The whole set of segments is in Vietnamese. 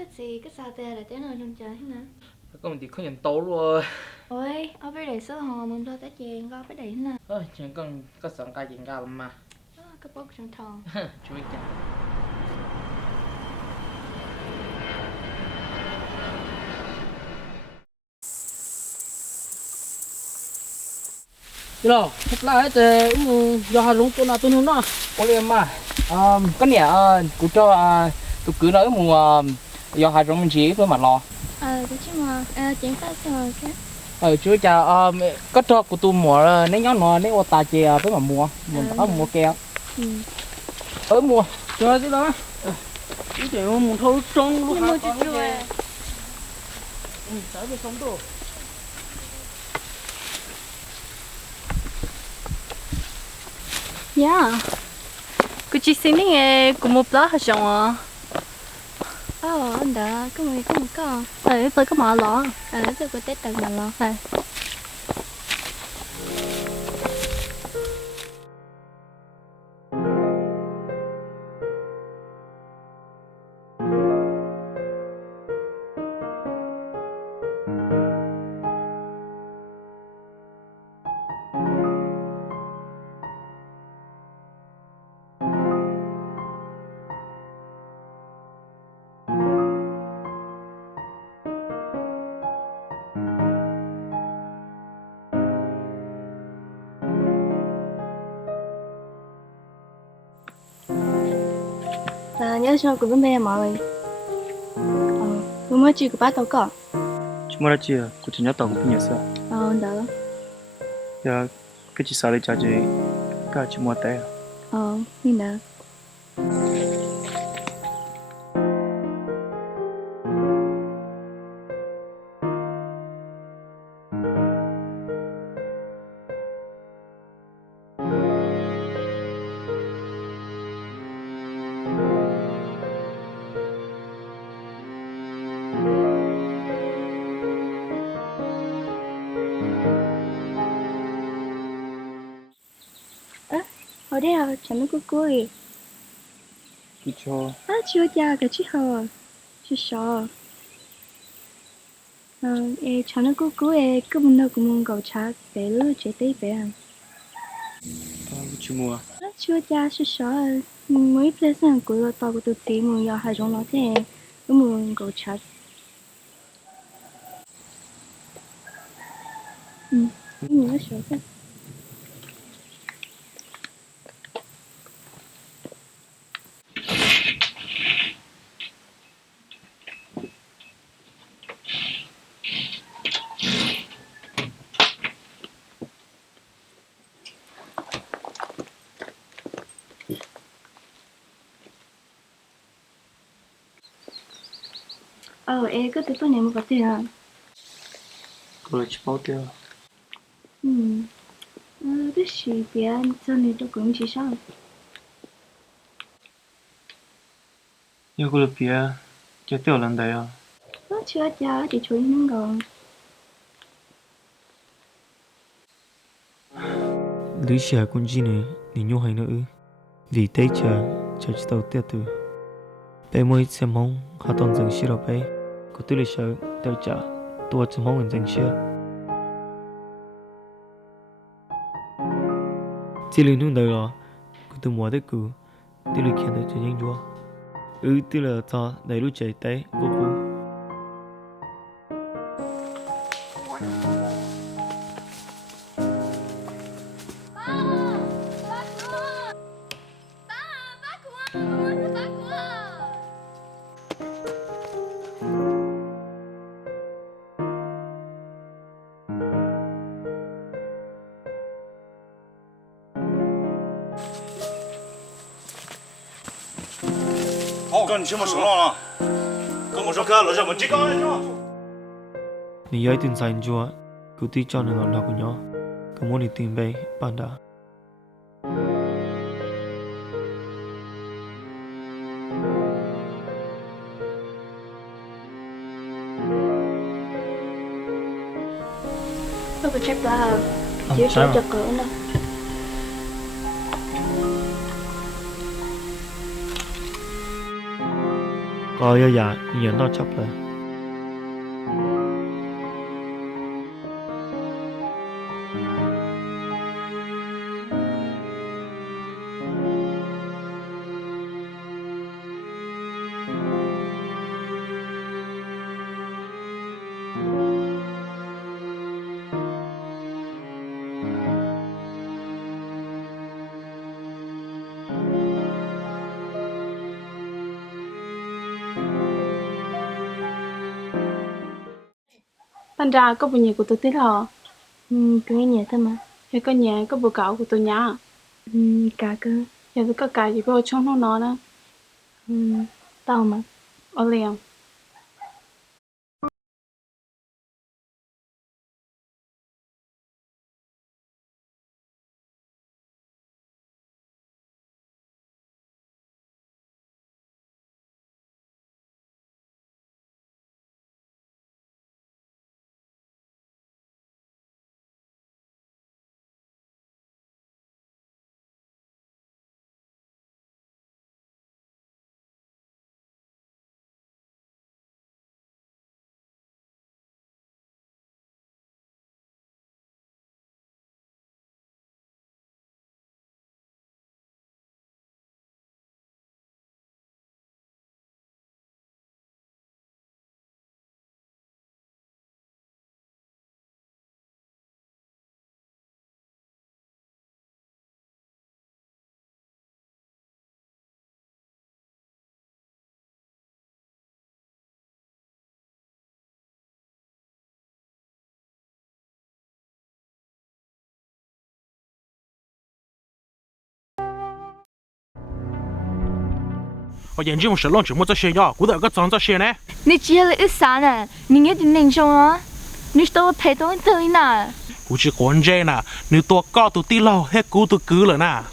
cái gì cái sao tè là tè nơi trong trời thế nào có mình thì không nhận tấu luôn ôi ở bên đây số hò mình thôi tè chèn coi bên đây thế nào chẳng cần có sẵn cái chuyện gạo mà cái bốc trong thòng chú ý chả rồi thật là hết do hà lúng tôi nào tôi nó ôi em mà có nhẹ cụ cho tụi cứ nói mùa do hai trong mình chỉ với mặt lò cái chứ mà chèn phát rồi cái chú cha có cho của tôi mùa nếu nhón nó nếu ta chè với mà mùa mùa keo mùa cho thế đó cái chuyện một thôi trong lúc nhưng mà chút rồi tới về sống đồ yeah cái chị sinh nghe cũng một lá hả xong à anh đã cái mày có phải có mà lọ cái của tết tặng mà lo phải nhớ cho của bên em mọi mới chỉ của bác tao có chúng ta chỉ có chỉ nhớ tổng cái nhớ sao anh đã giờ cái chỉ sao để trả gì cả chỉ mua tay như nào ở đây à chẳng có cuối cứ cho chưa cha cái chứ hờ chứ sợ chẳng có cuối cứ muốn đâu cũng muốn cầu trả để lỡ chế tế bé chỉ mua chưa cha chứ sợ mấy plei sang của lo tao của tụi tí muốn giờ hai trong nó thế cứ muốn cầu trả nhớ sợ thế cái tụi tôi này một cái gì à cô là chỉ bao tiêu cái gì bé cho nên tôi cũng chỉ sao nhưng cô là bia cho tiêu lần đấy à nó chưa cha thì chú những rồi lý giải con gì này thì nhau hay nữa vì thế chờ chỉ tàu tiêu từ bé mới xem mong họ toàn dừng xí rồi bé có tư lịch sợ tiêu trả tôi chỉ mong mình dừng xí chỉ linh hồn đời rồi có từ mua đấy cứ tư lịch hiện tại chỉ nhanh chúa tư là cho đầy lúc chạy tới vô cùng跟你什么说了？跟我说看了什么？这个人说。 你要tin sai chúa cứ tí cho nên ngọn của nhỏ cứ muốn đi tìm về ban đã tôi phải check là chỉ số chật cỡ nữa có giờ dạ nhiều nó chấp lại Ban ra có bộ nhà của tôi tí hả? Cứ nghe nhẹ thôi mà. Hay có nhà có bộ cậu của tôi nhá. Cả cơ. Giờ tôi có cái gì bộ trong nó đó. Tao mà. Ở liền.我眼睛我是浪去，我这些呀，古代个脏这些呢？你只要一啥呢？你也得能上啊，你是多陪多一呢。估计关键呢，你多搞到地老，还古都够了呢。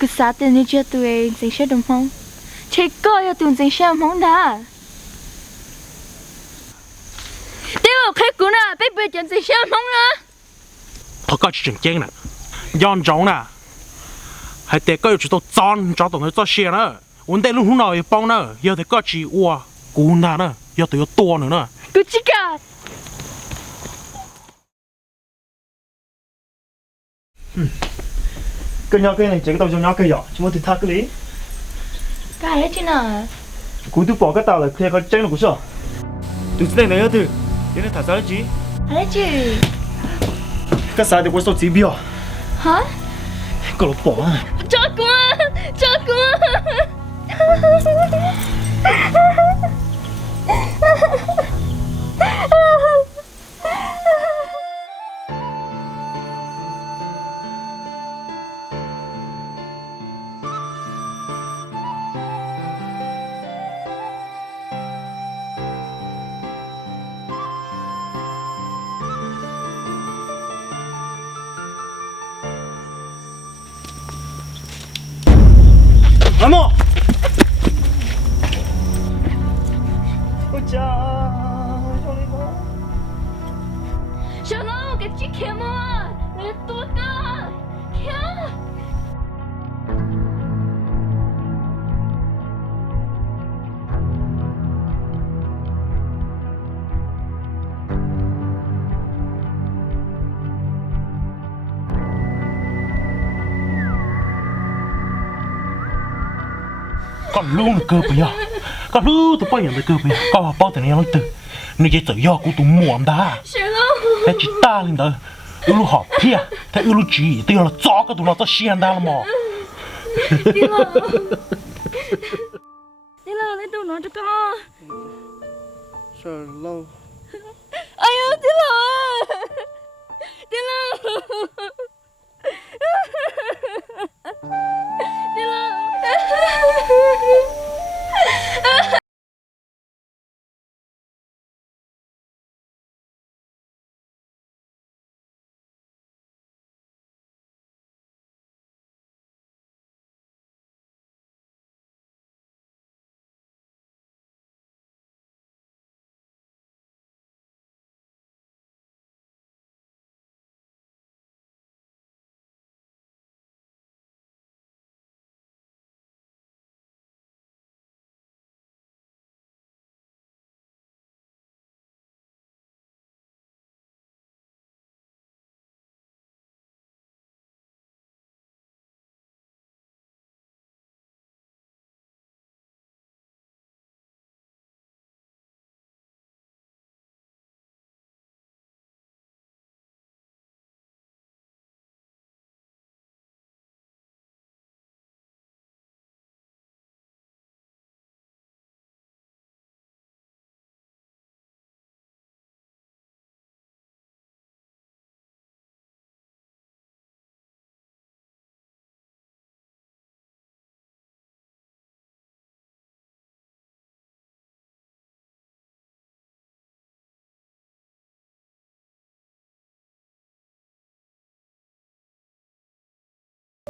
cái啥tên你chưa tụi chính xác đúng không? Chỉ có yêu tụi chính xác không đã. Điều khách của nó, bây giờ chẳng chính xác không nữa. Họ có chỉ chân nè, yon giống nè, hay để có chỉ tao chọn cho tụi nó cho xe nữa. Vấn đề lúc nào bông nữa, giờ thì có chỉ ua, cú nà nữa, giờ thì có tua nữa nè. Cứ chỉ cả. cái nhau cái này chỉ cái tàu cho nhau cái giỏ chúng tôi thì thắc cái lý Cái hết chứ nào? cú tu bỏ cái tàu là khi có tranh là cú sợ từ này này từ thế nên thả ra chứ Hết chứ. cái sao thì có số chỉ biểu Hả? cái lỗ bỏ Cho quá, cho quá. Amo! Ôi cha, cho lên đó. Sao nó cái chiếc kia mà, là tốt cơ. Kia. Còn luôn cơ bây giờ, còn luôn tụi bao nhiêu cơ bây giờ, có bao nhiêu nó từ, nếu chỉ tự do của tụi muộn đã, Sao nó? thế chỉ ta lên đó, lu học pia, thế lu chỉ tiêu là chó cái tụi nó cho xiên đã là mò. Đi nào, lấy tụi nó cho con. Sợ lâu. Ai ơi, đi nào. Đi nào. Đi nào.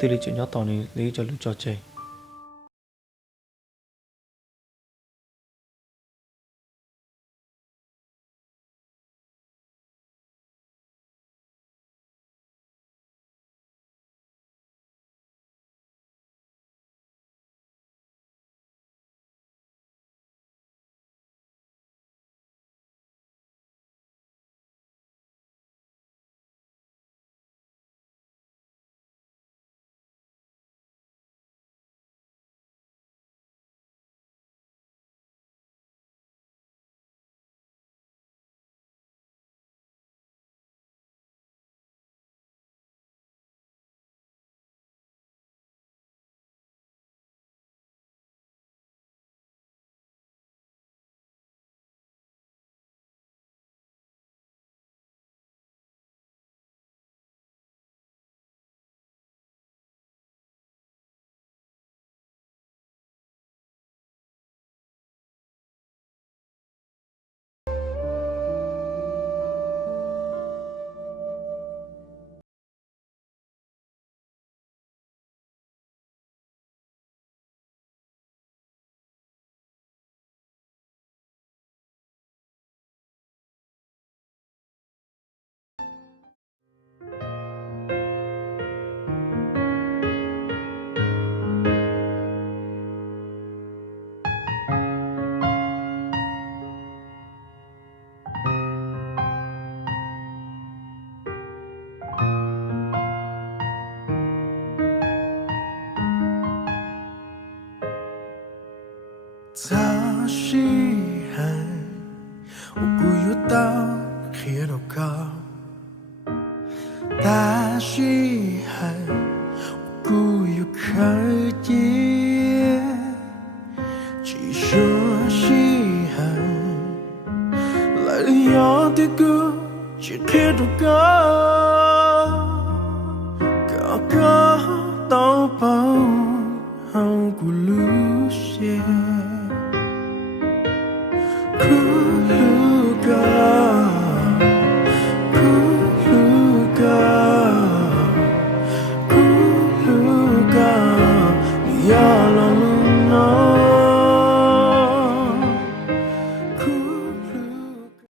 từ lấy chuyện nhỏ tỏ này lấy cho lũ cho chơi早是海，我故有到黑到高，大是海，我故有开见，只说是海，来了要的歌，只黑到高，高高到爆，好咕噜。